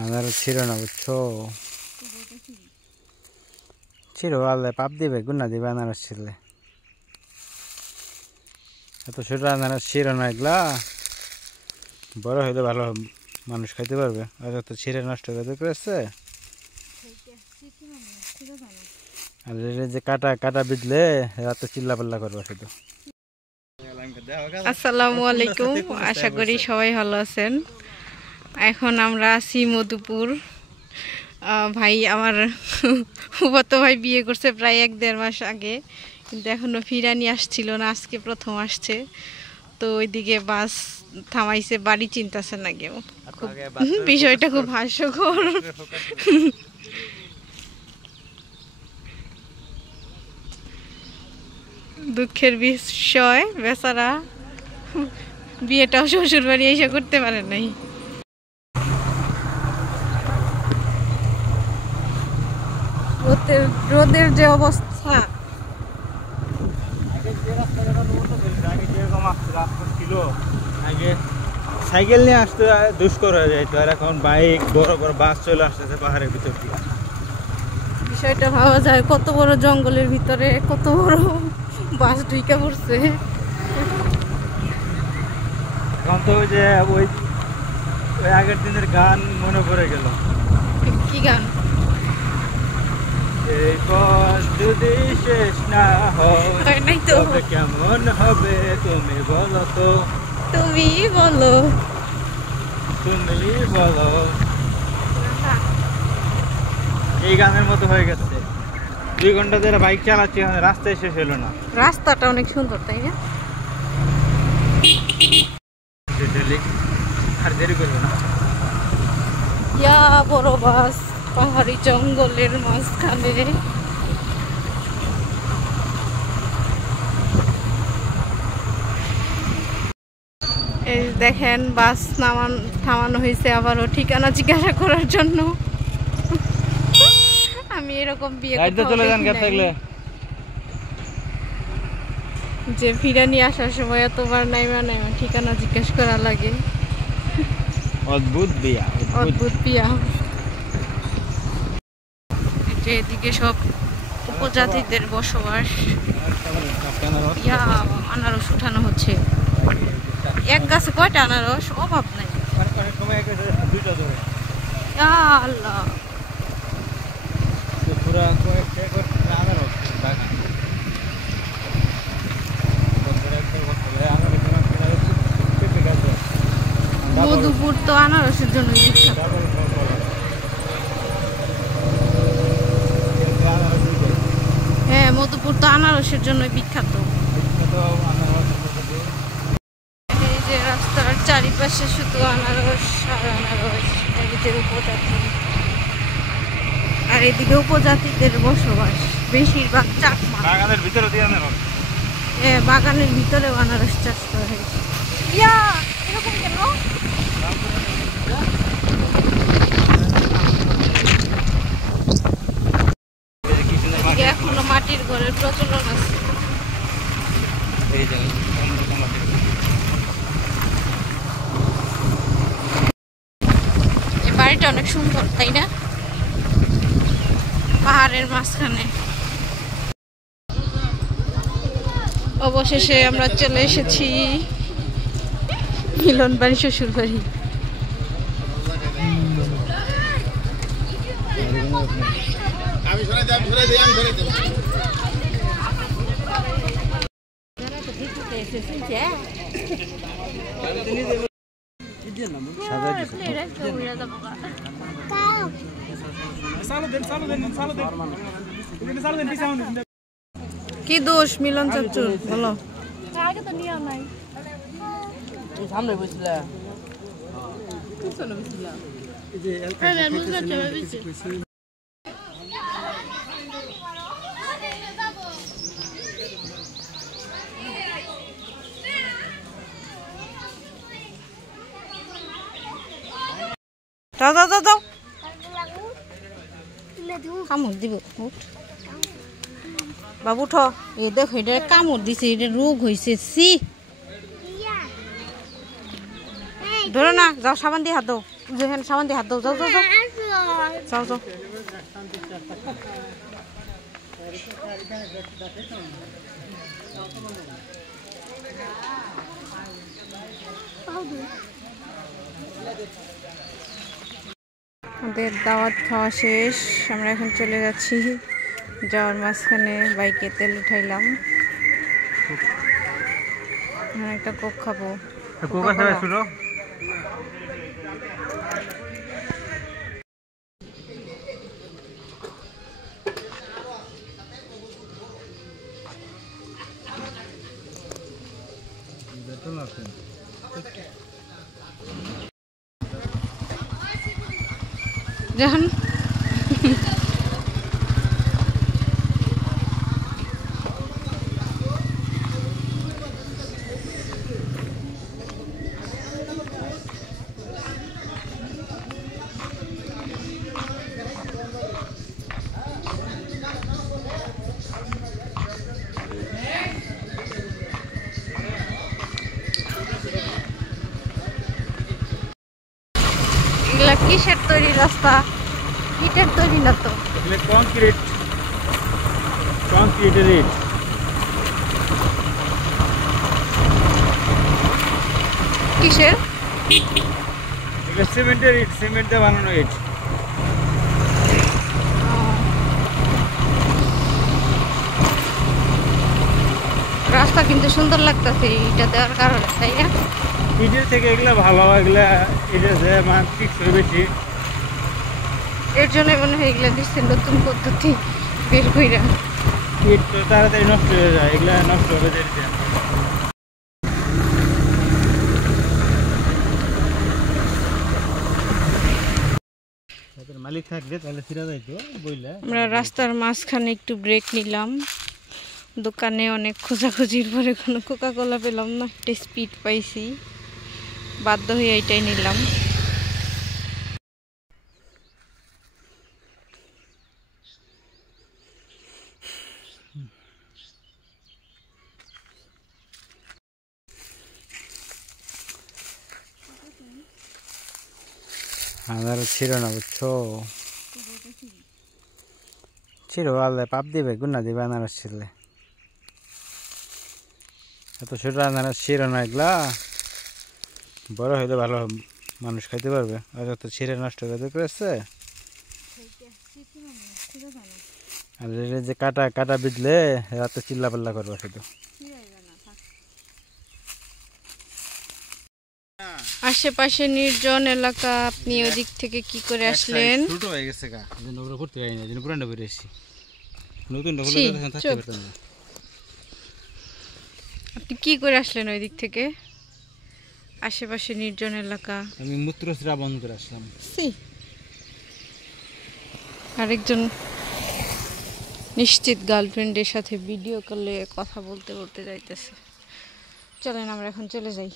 আনার ছিল না বুঝছো ছিল আল্লাহ পাপ দিবে গুণা দিবে আনারস ছিলে এত ছোট আনারস ছিল না এগুলা বড় হইলে ভালো মানুষ খাইতে পারবে আর তো ছিঁড়ে নষ্ট করে করেছে আর যে কাটা কাটা বিঁধলে রাতে চিল্লা পাল্লা করবে শুধু। আসসালামু আলাইকুম, আশা করি সবাই ভালো আছেন। এখন আমরা আছি মধুপুর। ভাই আমার ফুফাতো ভাই বিয়ে করছে প্রায় 1-1.5 মাস আগে, কিন্তু এখনো ফিরানি আসছিল না, আজকে প্রথম আসছে। তো ওইদিকে বাস থামাইছে, বাড়ি চিন্তাছে না কেউ। খুব বিষয়টা খুব হাস্যকর। দুঃখের বিষয়, বেচারা বিয়েটাও শ্বশুর বাড়ি এসে করতে পারে নাই। রোদের যে অবস্থা, সাইকেল নিয়ে আসতে দুষ্কর হয়ে যাইতো, আর এখন বাইক বড় বড় বাস চলে আসতেছে পাহাড়ের ভিতর দিয়ে। বিষয়টা ভাবা যায়, কত বড় জঙ্গলের ভিতরে কত বড় বাস ঢুকে পড়ছে। এখন তো ওই যে ওই আগের দিনের গান মনে পড়ে গেল। কি গান? এই পথ যদি শেষ না হয় তবে কেমন হবে তুমি বলো তো, তুমি বলো, তুমি বলো। এই গানের মতো হয়ে গেছে। 2 ঘন্টা ধরে বাইক চালাচ্ছি, রাস্তায় শেষ হলো না। রাস্তাটা অনেক সুন্দর, তাই না? আর দেরি করবো না। ইয়া বড় বাস পাহাড়ি জঙ্গলের মাঝখানে। এই দেখেন বাস থামানো হয়েছে আবারও ঠিকানা জিজ্ঞাসা করার জন্য। আমি এরকম বিয়ে যে ফিরানি আসার সময় এতবার নাইমা ঠিকানা জিজ্ঞাসা করা লাগে। অদ্ভুত বিয়া, অদ্ভুত বিয়া। এদিকে সব উপজাতিদের বসবাস। আনারস উঠানো হচ্ছে। এক গাছে কয়টা আনারস, অভাব নাই। আল্লাহ, মধুপুর তো আনারসের জন্য বিখ্যাত। হ্যাঁ, মধুপুর তো আনারসের জন্য বিখ্যাত। এই যে রাস্তার চারিপাশে শুধু আনারস আর আনারস। এদিকে উপজাতি, আর এদিকে উপজাতিদের বসবাস, বেশিরভাগ চাকমা। বাগানের ভিতরে দিয়ে আনারস। হ্যাঁ, বাগানের ভিতরেও আনারস চাষ করা হয়েছে। ইয়া এরকম কেন? এখনো মাটির ঘরের প্রচলন আছে। এই বাড়িটা অনেক সুন্দর, তাই না? পাহাড়ের মাঝখানে। অবশেষে আমরা চলে এসেছি মিলন বাড়ি, শ্বশুর বাড়ি। কি দোষ মিলন চাচুর, বলো। যাও যাও যাও যাও, কামড় দিব। বাবু উঠ। এ দেখো, এটা কামড় দিছে, এটা রোগ হয়েছে। সি ধরো না, যাও সাবান দিয়ে হাত দাও। যেখানে সামান দিয়ে হাত দাও, যাও যাও যাও যাও যাও। আমাদের দাওয়াত খাওয়া শেষ, আমরা এখন চলে যাচ্ছি। যাওয়ার মাঝখানে বাইকে তেল উঠাইলাম, একটা কোক খাবো। জাহান এগুলা কিসের তৈরি রাস্তা? ইটের তৈরি না তো, কংক্রিটের ইট। কিসের? সিমেন্টের ইট, সিমেন্ট দিয়ে বানানো ইট। রাস্তা কিন্তু সুন্দর লাগতেছে এটা দেওয়ার কারণে, তাই না? ইটের থেকে এগুলা ভালো, এগুলা ইটের যে মান টিকসই বেশি, এর জন্য মনে হয় এগুলা দিচ্ছে নতুন পদ্ধতি বের কইরা। ইট তো তাড়াতাড়ি নষ্ট হয়ে যায়, এগুলা নষ্ট হবে দেরিতে। মালিক থাকলে তাহলে ফিরে যাইতো বইলা। আমরা রাস্তার মাঝখানে একটু ব্রেক নিলাম, দোকানে অনেক খোঁজাখুঁজির পরে কোনো কোকা কোলা পেলাম না, একটা স্পিড পাইছি, বাধ্য হয়ে এটাই নিলাম। আমার ছিল না বুঝছো, ছিল আল্লাহ পাপ দিবে, গুণা দিবে আনারস ছিলে। এত ছোট আনারস ছিল না, এগুলা বড় হইলে ভালো মানুষ খাইতে পারবে। আর যত ছিঁড়ে নষ্ট করতে পেরেছে, আর যে কাটা কাটা বিঁধলে রাতে চিল্লা পাল্লা করবো শুধু। আশেপাশে নির্জন এলাকা, আপনি ওদিক থেকে কি করে আসলেন? ছোট হয়ে গেছে গা, ওগুলো করতে পারি না, পুরানটা বেরিয়ে এসেছি। নতুনটা আপনি কি করে আসলেন ওই দিক থেকে? আশেপাশে নির্জন এলাকা, আমি মূত্রস্রাব বন্ধ করে আসলাম। আরেকজন নিশ্চিত গার্লফ্রেন্ডের সাথে ভিডিও কলে কথা বলতে বলতে যাইতেছে। চলেন আমরা এখন চলে যাই।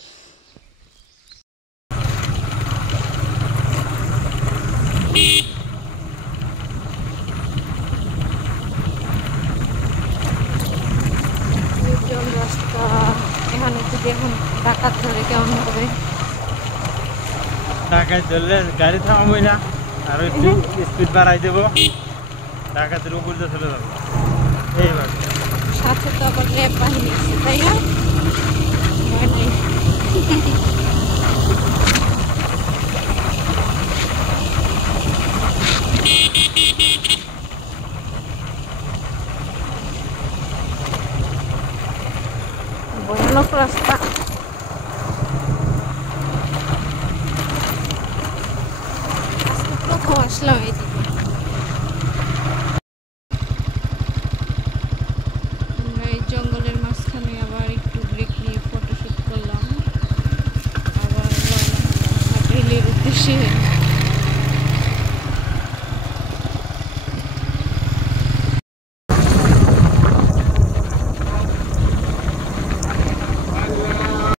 রাস্তা এখানে যদি এখন ডাকাত ধরে কেমন হবে? ডাকাত ধরলে গাড়ি থামাবই না, আর একটু স্পিড বাড়াই দেবো, ডাকাতের উপর দিয়ে চলে যাবো। এইভাবে সাথে তো আবার র্যাব বাহিনী আছে, তাই না? ভয়ানক রাস্তা। আজকে প্রথম আসলাম এদিকে। আমরা এই জঙ্গলের মাঝখানে আবার একটু ব্রেক নিয়ে ফটোশুট করলাম, আবার রেলের উদ্দেশ্যে